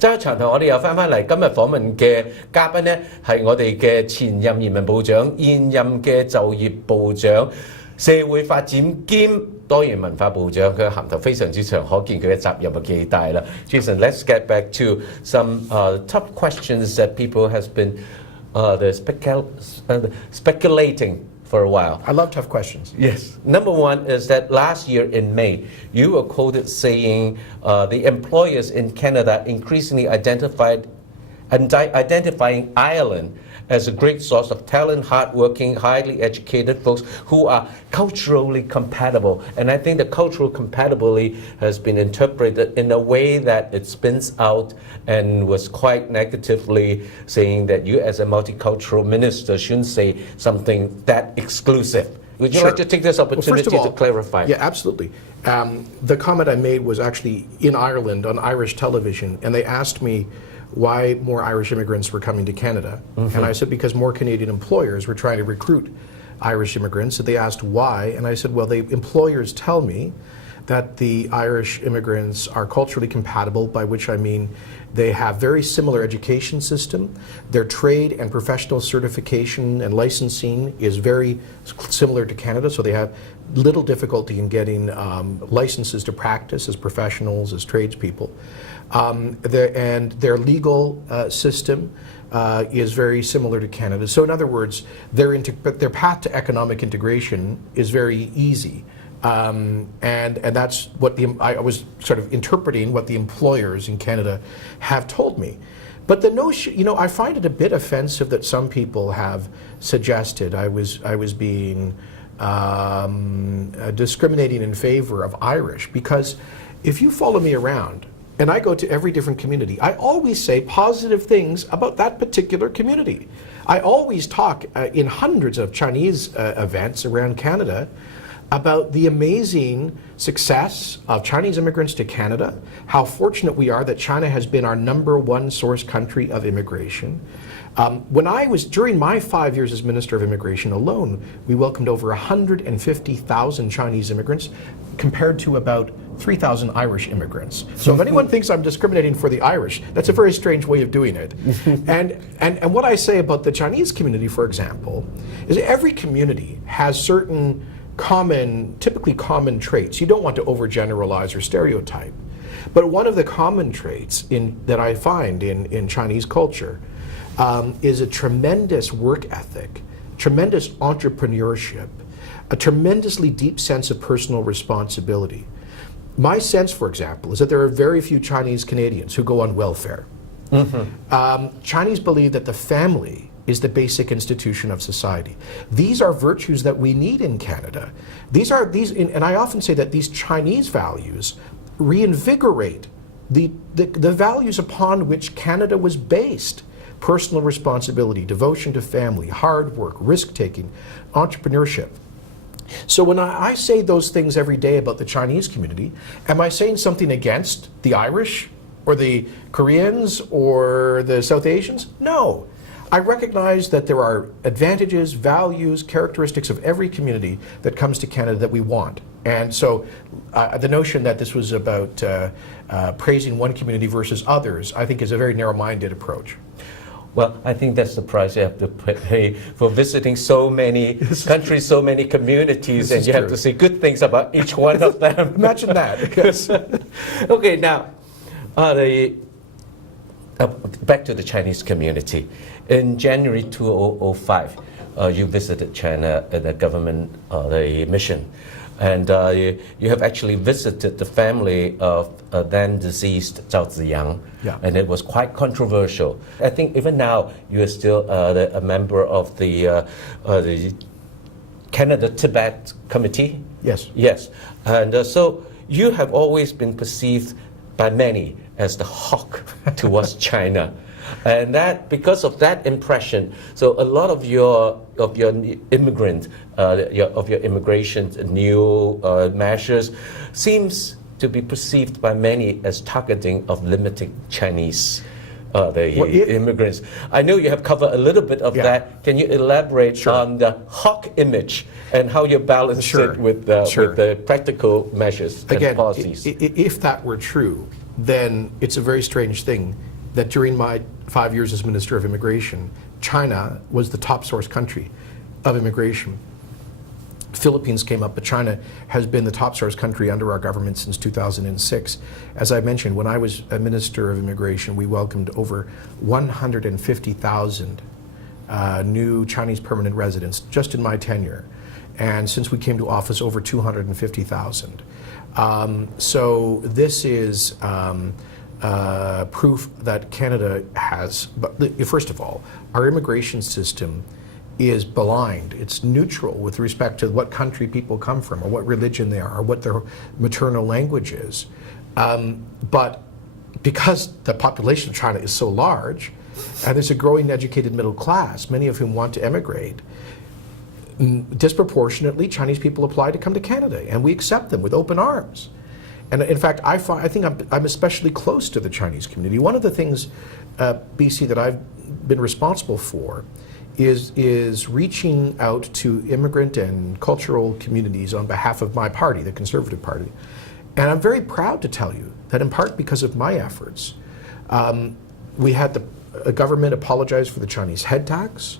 周一長同我哋又翻嚟，今日訪問嘅嘉賓呢係我哋嘅前任移民部長、現任嘅就業部長、社會發展兼多元文化部長，佢嘅銜頭非常之長，可見佢嘅責任係幾大啦。Jason, let's get back to some tough questions that people has been speculating for a while. I love tough questions. Yes. Number one is that last year in May, you were quoted saying the employers in Canada increasingly identifying Ireland as a great source of talent, hardworking, highly educated folks who are culturally compatible. And I think the cultural compatibility has been interpreted in a way that it spins out and was quite negatively saying that you as a multicultural minister shouldn't say something that exclusive. Would you like to take this opportunity to clarify? Yeah, absolutely. The comment I made was actually in Ireland on Irish television, and they asked me why more Irish immigrants were coming to Canada. And I said because more Canadian employers were trying to recruit Irish immigrants. So they asked why, and I said, well, the employers tell me that the Irish immigrants are culturally compatible, by which I mean they have very similar education system. Their trade and professional certification and licensing is very similar to Canada, so they have little difficulty in getting licenses to practice as professionals, as tradespeople. And their legal system is very similar to Canada. So in other words, their path to economic integration is very easy. And that's what I was sort of interpreting what the employers in Canada have told me. But the notion, I find it a bit offensive that some people have suggested I was being discriminating in favor of Irish, because if you follow me around, and I go to every different community, I always say positive things about that particular community. I always talk in hundreds of Chinese events around Canada about the amazing success of Chinese immigrants to Canada, how fortunate we are that China has been our #1 source country of immigration. During my 5 years as Minister of Immigration alone, we welcomed over 150,000 Chinese immigrants compared to about 3,000 Irish immigrants. So if anyone thinks I'm discriminating for the Irish, that's a very strange way of doing it. And what I say about the Chinese community, for example, is every community has certain typically common traits. You don't want to overgeneralize or stereotype. But one of the common traits that I find in Chinese culture is a tremendous work ethic, tremendous entrepreneurship, a tremendously deep sense of personal responsibility. My sense, for example, is that there are very few Chinese Canadians who go on welfare. Chinese believe that the family is the basic institution of society. These are virtues that we need in Canada. And I often say that these Chinese values reinvigorate the values upon which Canada was based. Personal responsibility, devotion to family, hard work, risk-taking, entrepreneurship. So when I say those things every day about the Chinese community, am I saying something against the Irish or the Koreans or the South Asians? No. I recognize that there are advantages, values, characteristics of every community that comes to Canada that we want. And so the notion that this was about praising one community versus others, I think is a very narrow-minded approach. Well, I think that's the price you have to pay for visiting so many countries, so many communities, and you have to say good things about each one of them. Imagine that. Yes. Okay, now, back to the Chinese community. In January 2005, you visited China at a government mission. And you have actually visited the family of then deceased Zhao Ziyang, and it was quite controversial. I think even now you are still a member of the Canada-Tibet Committee. Yes. Yes, and so you have always been perceived by many as the hawk towards China. And that, because of that impression, so a lot of your immigrant, of your immigration new measures seems to be perceived by many as targeting of limiting Chinese immigrants. I know you have covered a little bit of that. Can you elaborate on the hawk image and how you balance it with the practical measures and policies? If that were true, then it's a very strange thing that during my 5 years as Minister of Immigration, China was the top source country of immigration. Philippines came up, but China has been the top source country under our government since 2006. As I mentioned, when I was a Minister of Immigration, we welcomed over 150,000 new Chinese permanent residents just in my tenure. And since we came to office, over 250,000. So this is proof that Canada has, but first of all, our immigration system is blind. It's neutral with respect to what country people come from or what religion they are or what their maternal language is. But because the population of China is so large and there's a growing educated middle class, many of whom want to emigrate, disproportionately Chinese people apply to come to Canada, and we accept them with open arms. And in fact, I think I'm especially close to the Chinese community. One of the things, BC, that I've been responsible for is reaching out to immigrant and cultural communities on behalf of my party, the Conservative Party. And I'm very proud to tell you that in part because of my efforts, we had the government apologize for the Chinese head tax,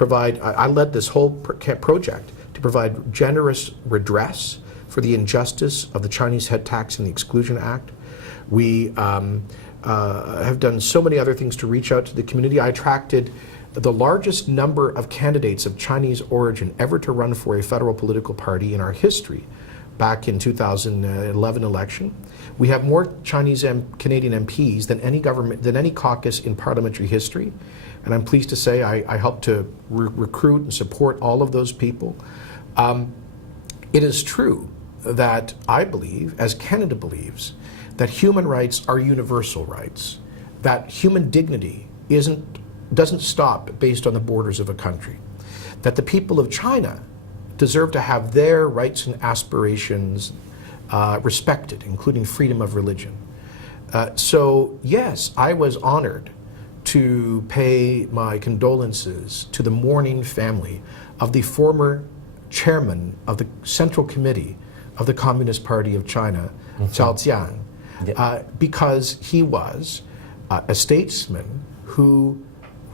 I led this whole project to provide generous redress for the injustice of the Chinese head tax and the Exclusion Act. We have done so many other things to reach out to the community. I attracted the largest number of candidates of Chinese origin ever to run for a federal political party in our history back in 2011 election. We have more Chinese Canadian MPs than any caucus in parliamentary history. And I'm pleased to say I helped to recruit and support all of those people. It is true that I believe, as Canada believes, that human rights are universal rights, that human dignity doesn't stop based on the borders of a country, that the people of China deserve to have their rights and aspirations respected, including freedom of religion. So yes, I was honored to pay my condolences to the mourning family of the former chairman of the Central Committee of the Communist Party of China, Zhao Jiang, because he was a statesman who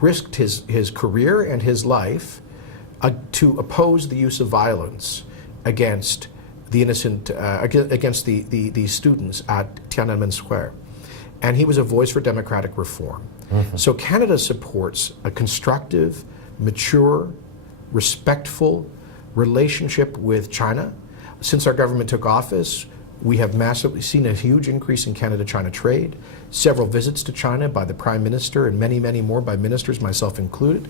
risked his career and his life to oppose the use of violence against the innocent, against the students at Tiananmen Square. And he was a voice for democratic reform. So Canada supports a constructive, mature, respectful relationship with China. Since our government took office, we have massively seen a huge increase in Canada-China trade, several visits to China by the Prime Minister and many, many more by ministers, myself included,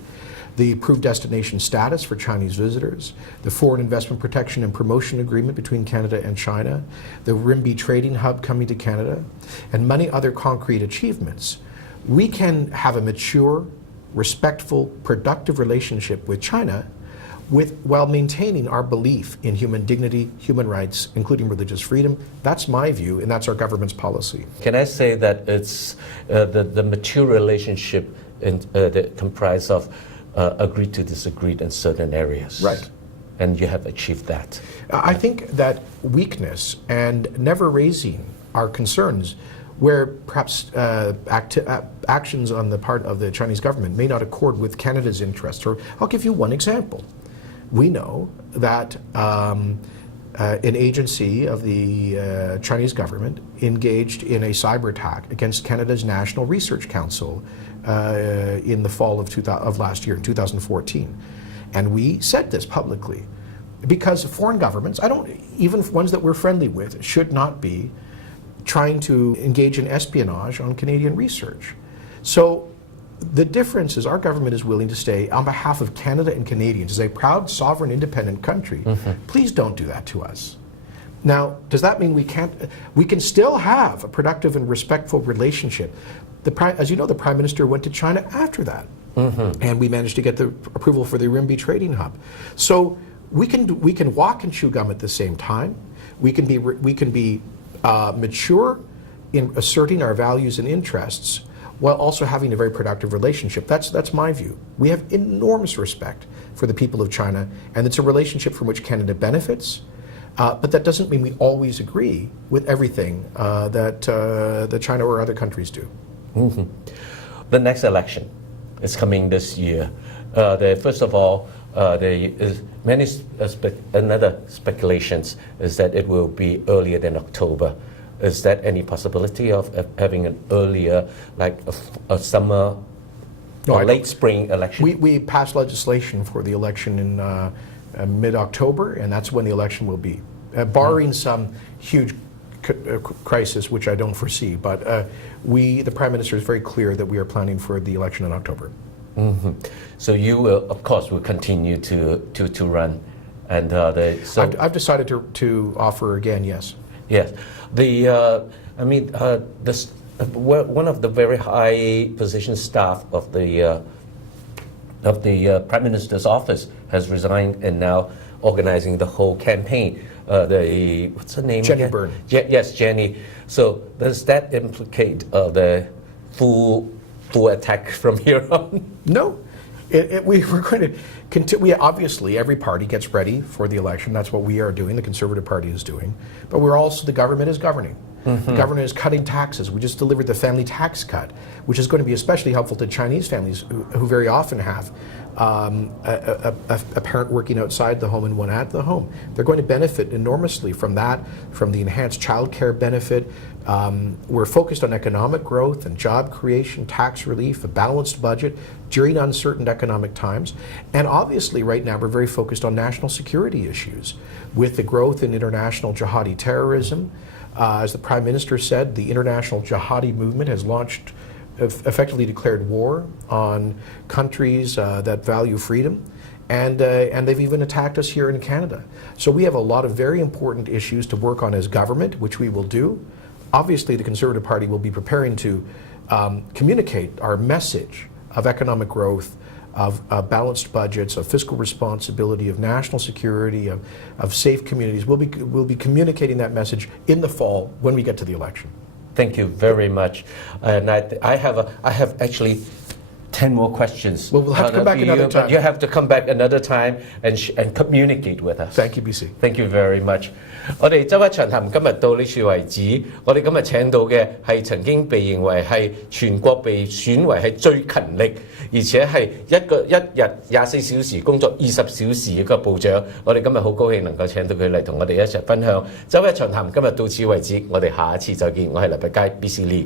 the approved destination status for Chinese visitors, the Foreign Investment Protection and Promotion Agreement between Canada and China, the RMB trading hub coming to Canada, and many other concrete achievements. We can have a mature, respectful, productive relationship with China while maintaining our belief in human dignity, human rights, including religious freedom. That's my view, and that's our government's policy. Can I say that it's the mature relationship that comprise of agreed to disagreed in certain areas? Right. And you have achieved that. I think that weakness and never raising our concerns where perhaps actions on the part of the Chinese government may not accord with Canada's interests. Or I'll give you one example. We know that an agency of the Chinese government engaged in a cyber attack against Canada's National Research Council in the fall of last year, in 2014. And we said this publicly because foreign governments, even ones that we're friendly with, should not be trying to engage in espionage on Canadian research. So the difference is our government is willing to stay on behalf of Canada and Canadians as a proud, sovereign, independent country. Please don't do that to us. Now, does that mean we can still have a productive and respectful relationship? As you know, the Prime Minister went to China after that, and we managed to get the approval for the RMB trading hub. So we can walk and chew gum at the same time. We can be mature in asserting our values and interests while also having a very productive relationship. That's my view. We have enormous respect for the people of China, and it's a relationship from which Canada benefits. But that doesn't mean we always agree with everything that China or other countries do. The next election is coming this year. First of all, there is many another speculations is that it will be earlier than October. Is that any possibility of having an earlier, like a summer or late spring election? We passed legislation for the election in mid-October, and that's when the election will be, barring some huge crisis, which I don't foresee. But the Prime Minister is very clear that we are planning for the election in October. Mm-hmm. So you will, of course, will continue to run, and I've decided to offer again. Yes. Yes, one of the very high position staff of the Prime Minister's office has resigned and now organizing the whole campaign. What's her name? Jenny Byrne. Yes, Jenny. So does that implicate the full attack from here on? No. We're going to continue. Obviously, every party gets ready for the election. That's what we are doing. The Conservative Party is doing. But the government is governing. Mm-hmm. The government is cutting taxes. We just delivered the family tax cut, which is going to be especially helpful to Chinese families who very often have a parent working outside the home and one at the home. They're going to benefit enormously from that, from the enhanced child care benefit. We're focused on economic growth and job creation, tax relief, a balanced budget during uncertain economic times. And obviously right now we're very focused on national security issues with the growth in international jihadi terrorism. As the Prime Minister said, the international jihadi movement has effectively declared war on countries that value freedom. And they've even attacked us here in Canada. So we have a lot of very important issues to work on as government, which we will do. Obviously, the Conservative Party will be preparing to communicate our message of economic growth, of balanced budgets, of fiscal responsibility, of national security, of safe communities. We'll be communicating that message in the fall when we get to the election. Thank you very much. And I have actually 10 more questions. Well, we'll have to come back another time. But you have to come back another time and communicate with us. Thank you, BC. Thank you very much. 我哋周一長談今日到呢處為止。我哋今日請到嘅係曾經被認為係全國被選為係最勤力，而且係一日24小時工作20小時一個部長。我哋今日好高興能夠請到佢嚟同我哋一齊分享。周一長談今日到此為止，我哋下一次再見。我係黎伯佳 BC Lee。